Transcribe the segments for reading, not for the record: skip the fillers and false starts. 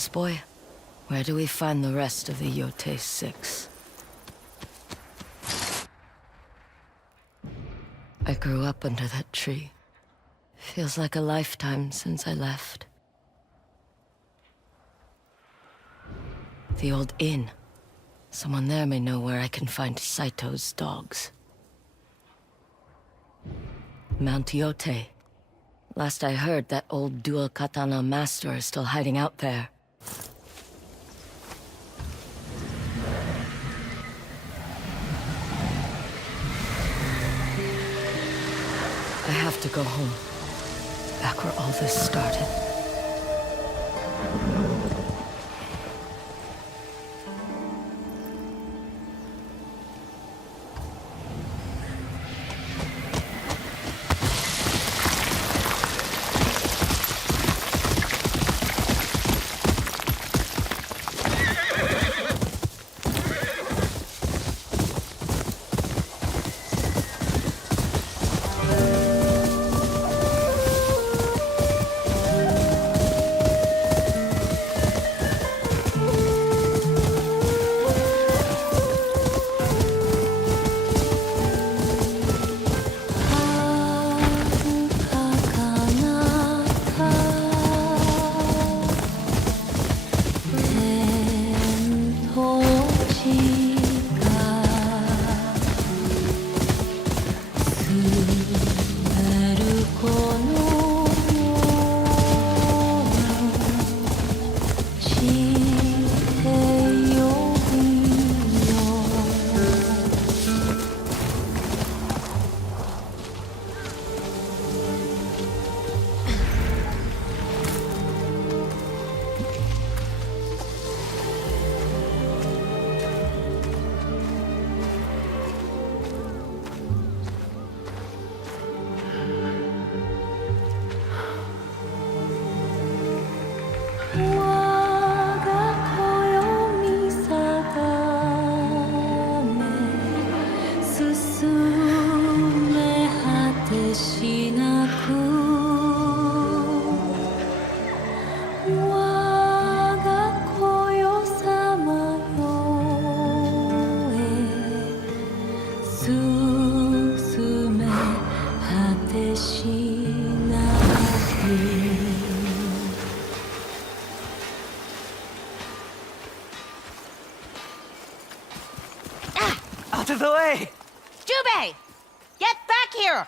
this boy? Where do we find the rest of the Yotei 6? I grew up under that tree. Feels like a lifetime since I left. The old inn. Someone there may know where I can find Saito's dogs. Mount Yotei. Last I heard, that old dual katana master is still hiding out there. I have to go home. Back where all this started. Out of the way! Jubei! Get back here!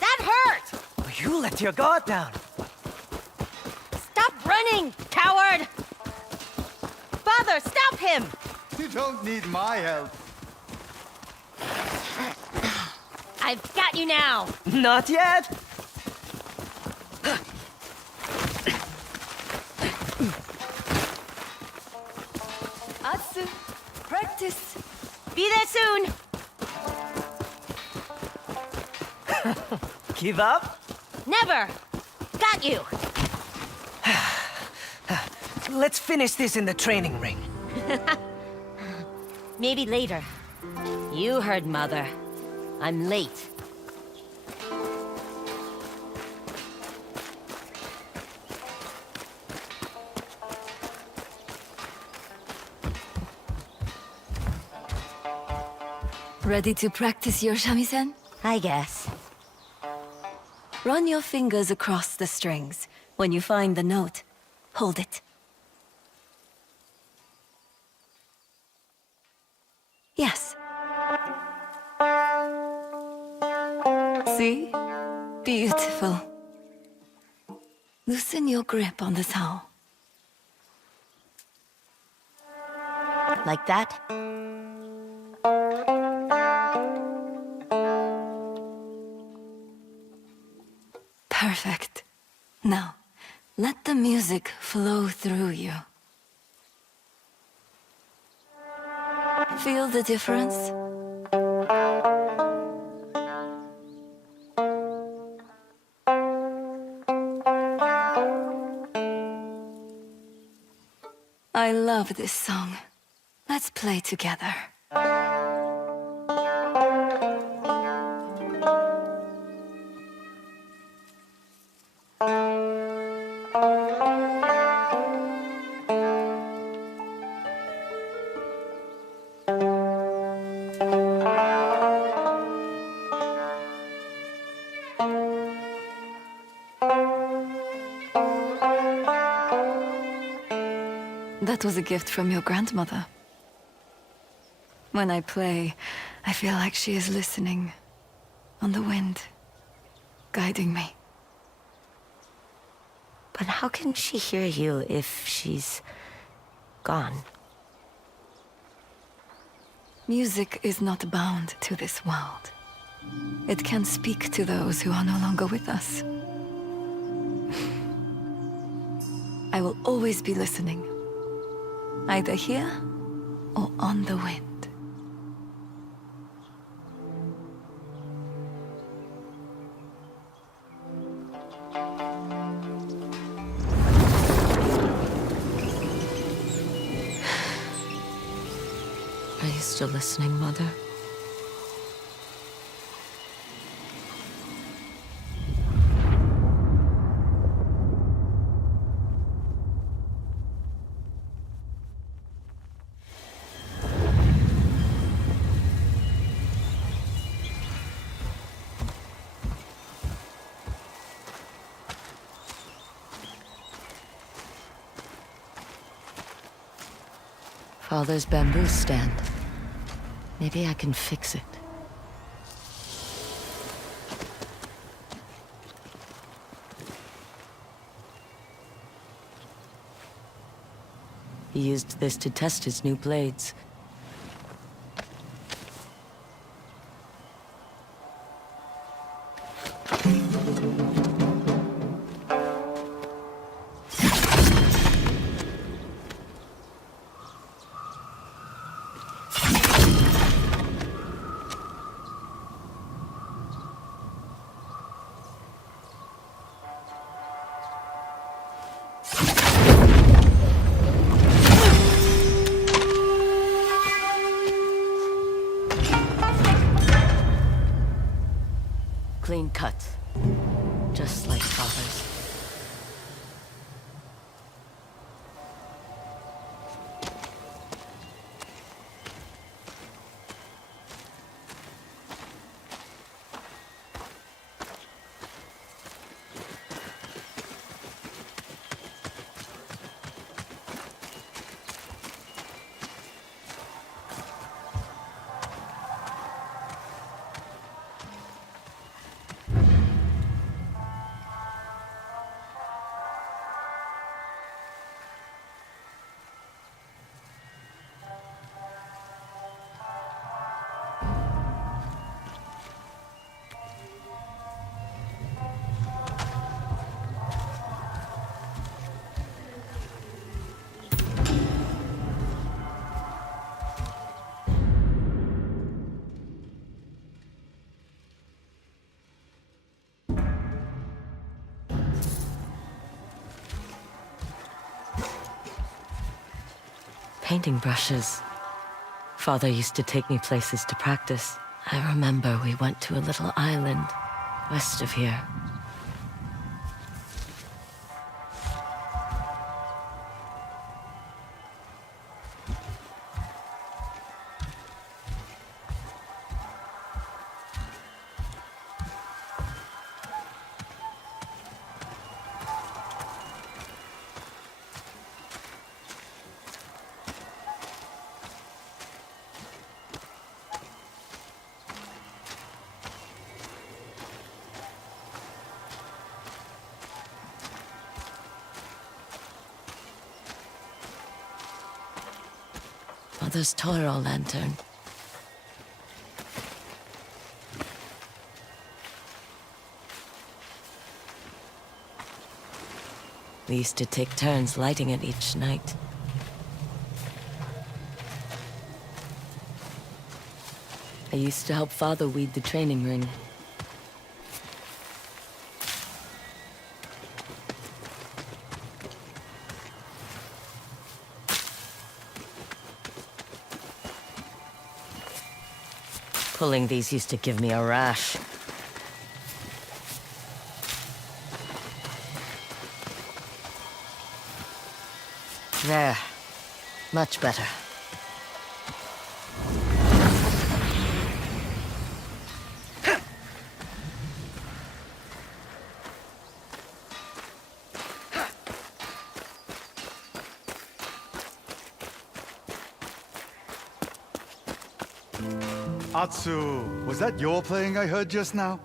That hurt! You let your guard down. Stop running, coward! Father, stop him! You don't need my help. I've got you now! Not yet! Atsu, practice. Be there soon! Give up? Never! Got you! Let's finish this in the training ring. Maybe later. You heard Mother. I'm late. Ready to practice your shamisen? I guess. Run your fingers across the strings. When you find the note, hold it. Yes. See? Beautiful. Loosen your grip on the sao. Like that? Perfect. Now, let the music flow through you. Feel the difference? I love this song. Let's play together. That was a gift from your grandmother. When I play, I feel like she is listening, on the wind, guiding me. But how can she hear you if she's gone? Music is not bound to this world. It can speak to those who are no longer with us. I will always be listening, either here or on the wind. Are you still listening, Mother? Father's bamboo stand. Maybe I can fix it. He used this to test his new blades. Clean cut. Just like Father's. Painting brushes. Father used to take me places to practice. I remember we went to a little island west of here. Mother's Toro lantern. We used to take turns lighting it each night. I used to help Father weed the training ring. Pulling these used to give me a rash. There. Much better. Atsu, was that your playing I heard just now?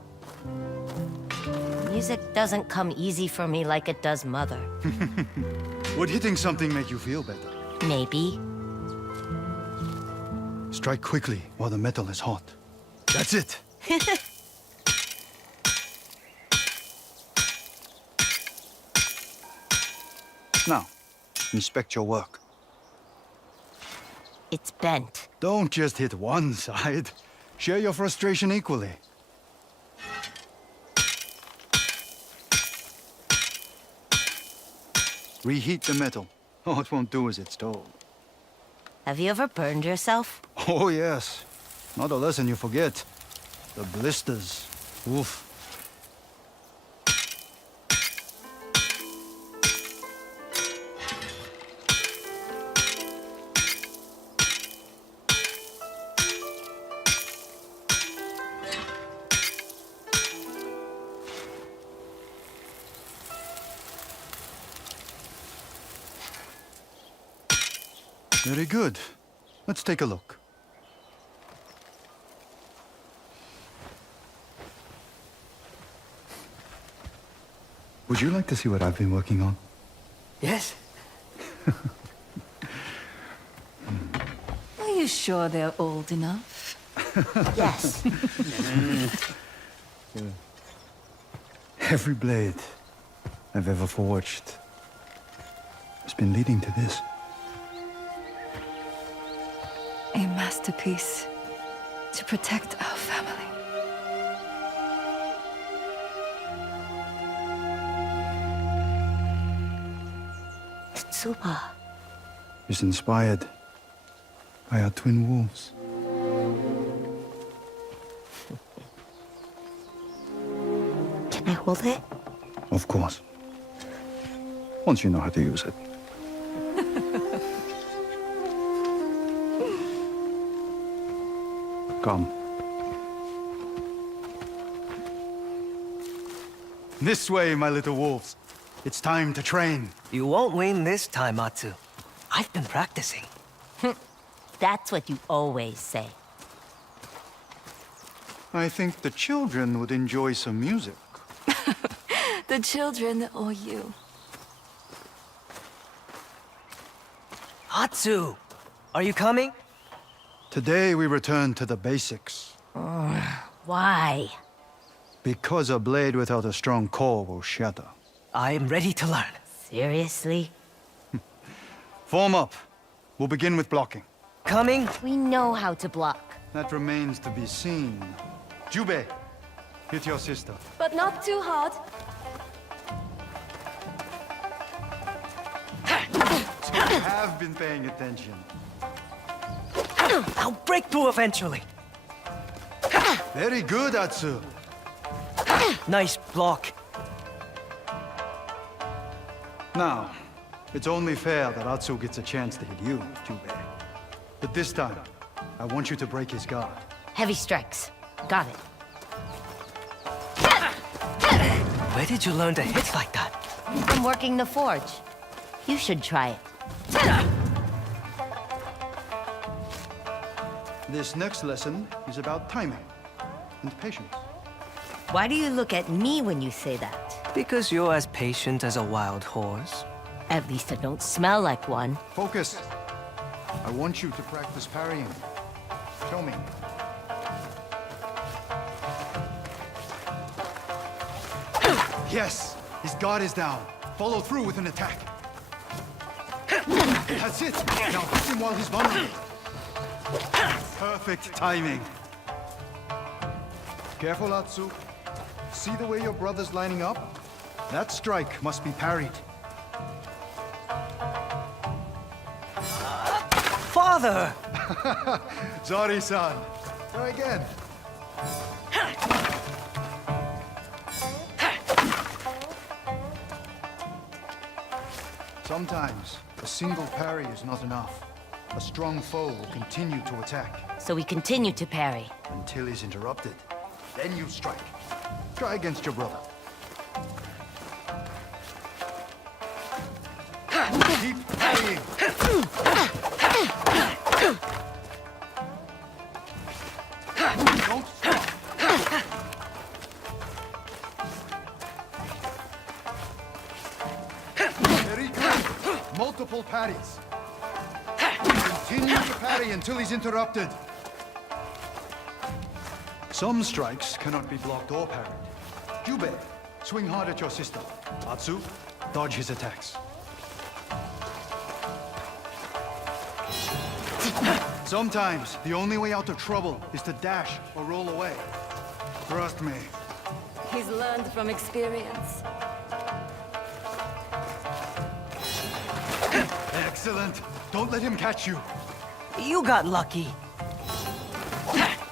Music doesn't come easy for me like it does Mother. Would hitting something make you feel better? Maybe. Strike quickly while the metal is hot. That's it. Now, inspect your work. It's bent. Don't just hit one side. Share your frustration equally. Reheat the metal. Oh, it won't do as it's told. Have you ever burned yourself? Oh, yes. Not a lesson you forget. The blisters. Oof. Very good. Let's take a look. Would you like to see what I've been working on? Yes? Are you sure they're old enough? Yes. Every blade I've ever forged has been leading to this. A masterpiece to protect our family. Tsuba. Is inspired by our twin wolves. Can I hold it? Of course. Once you know how to use it. Come. This way, my little wolves. It's time to train. You won't win this time, Atsu. I've been practicing. That's what you always say. I think the children would enjoy some music. The children or you? Atsu! Are you coming? Today we return to the basics. Why? Because a blade without a strong core will shatter. I am ready to learn. Seriously? Form up. We'll begin with blocking. Coming? We know how to block. That remains to be seen. Jubei, hit your sister. But not too hard. So I have been paying attention. I'll break through eventually. Very good, Atsu. Nice block. Now, it's only fair that Atsu gets a chance to hit you, Jubei. But this time, I want you to break his guard. Heavy strikes. Got it. Where did you learn to hit like that? I'm working the forge. You should try it. This next lesson is about timing and patience. Why do you look at me when you say that? Because you're as patient as a wild horse. At least I don't smell like one. Focus. I want you to practice parrying. Show me. Yes! His guard is down. Follow through with an attack. That's it! Now hit him while he's vulnerable. Perfect timing. Careful, Atsu. See the way your brother's lining up? That strike must be parried. Father! Sorry, son. Try again. Sometimes, a single parry is not enough. A strong foe will continue to attack So we continue to parry. until he's interrupted. Then you strike. Try against your brother. Keep parrying. multiple parries. Continue to parry until he's interrupted. Some strikes cannot be blocked or parried. Jubei, swing hard at your sister. Atsu, dodge his attacks. Sometimes, the only way out of trouble is to dash or roll away. Trust me. He's learned from experience. Excellent. Don't let him catch you. You got lucky.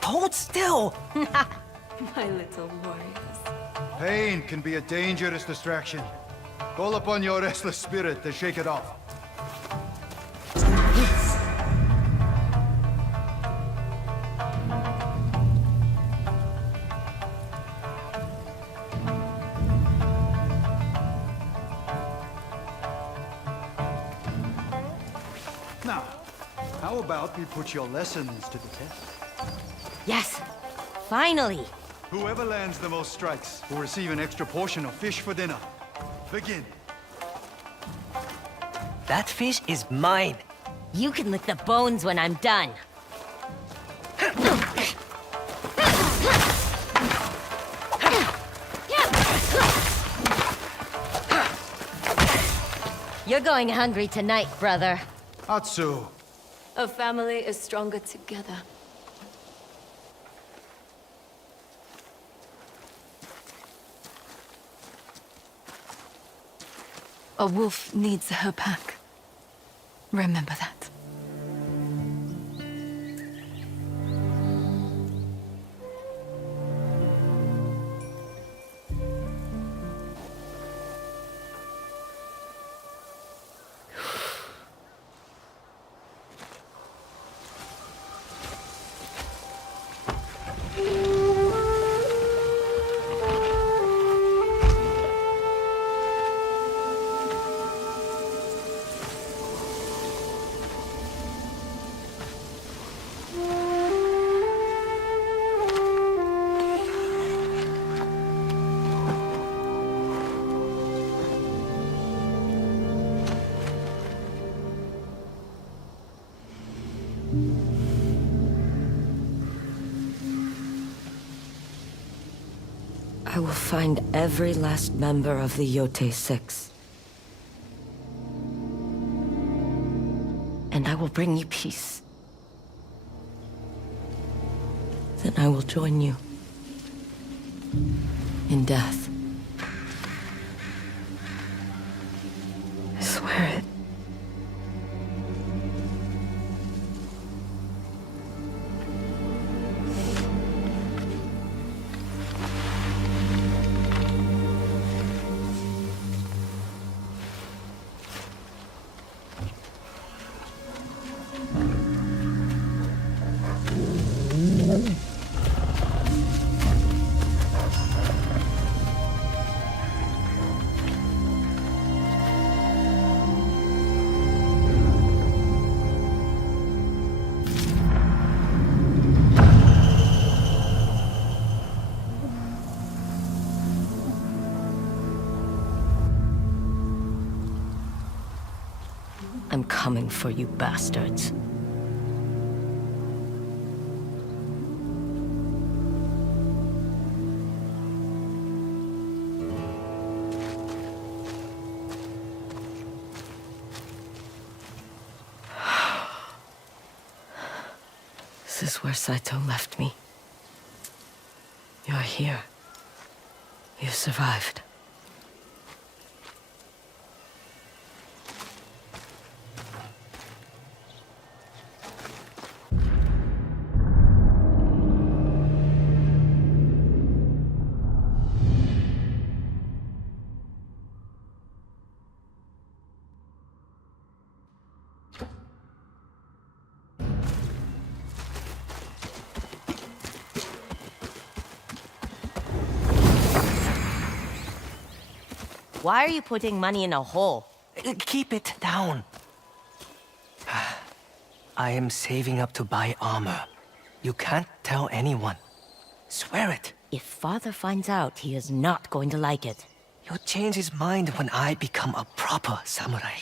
Hold still. My little warriors. Pain can be a dangerous distraction. Call upon your restless spirit to shake it off. Now, how about we put your lessons to the test? Yes, finally. Whoever lands the most strikes will receive an extra portion of fish for dinner. Begin. That fish is mine. You can lick the bones when I'm done. You're going hungry tonight, brother. Atsu. A family is stronger together. A wolf needs her pack. Remember that. I will find every last member of the Yotei Six. And I will bring you peace. Then I will join you in death. I swear it. I'm coming for you bastards. This is where Saito left me. You're here. You survived. Why are you putting money in a hole? Keep it down. I am saving up to buy armor. You can't tell anyone. Swear it. If Father finds out, he is not going to like it. He'll change his mind when I become a proper samurai.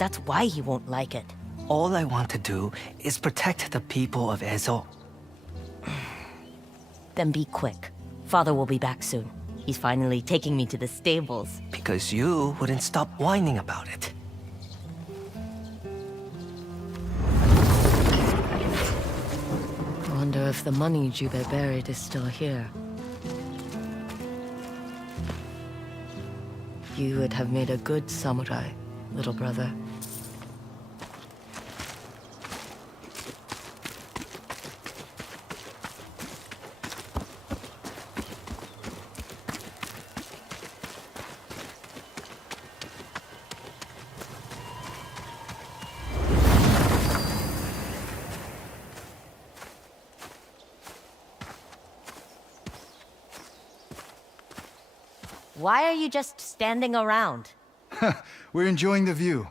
That's why he won't like it. All I want to do is protect the people of Ezo. Then be quick. Father will be back soon. He's finally taking me to the stables. Because you wouldn't stop whining about it. I wonder if the money Jubei buried is still here. You would have made a good samurai, little brother. Why are you just standing around? We're enjoying the view.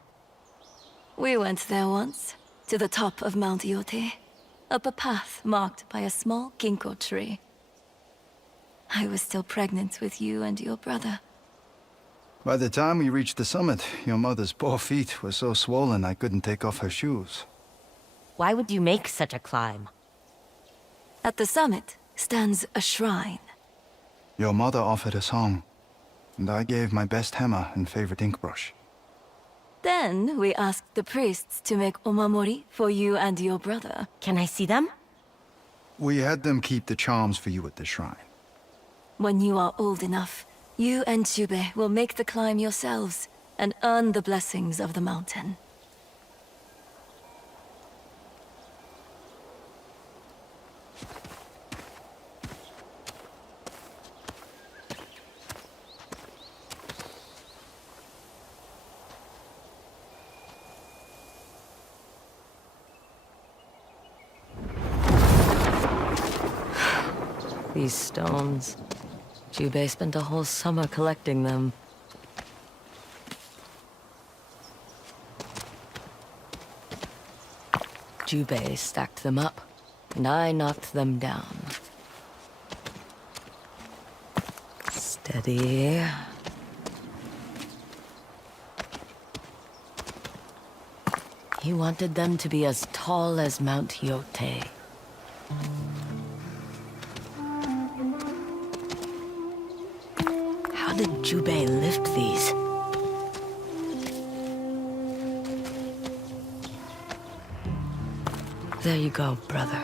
We went there once, to the top of Mount Yotei, up a path marked by a small ginkgo tree. I was still pregnant with you and your brother. By the time we reached the summit, your mother's poor feet were so swollen I couldn't take off her shoes. Why would you make such a climb? At the summit stands a shrine. Your mother offered a song, and I gave my best hammer and favorite ink brush. Then we asked the priests to make omamori for you and your brother. Can I see them? We had them keep the charms for you at the shrine. When you are old enough, you and Jubei will make the climb yourselves and earn the blessings of the mountain. These stones. Jubei spent a whole summer collecting them. Jubei stacked them up, and I knocked them down. Steady. He wanted them to be as tall as Mount Yotei. How did Jubei lift these? There you go, brother.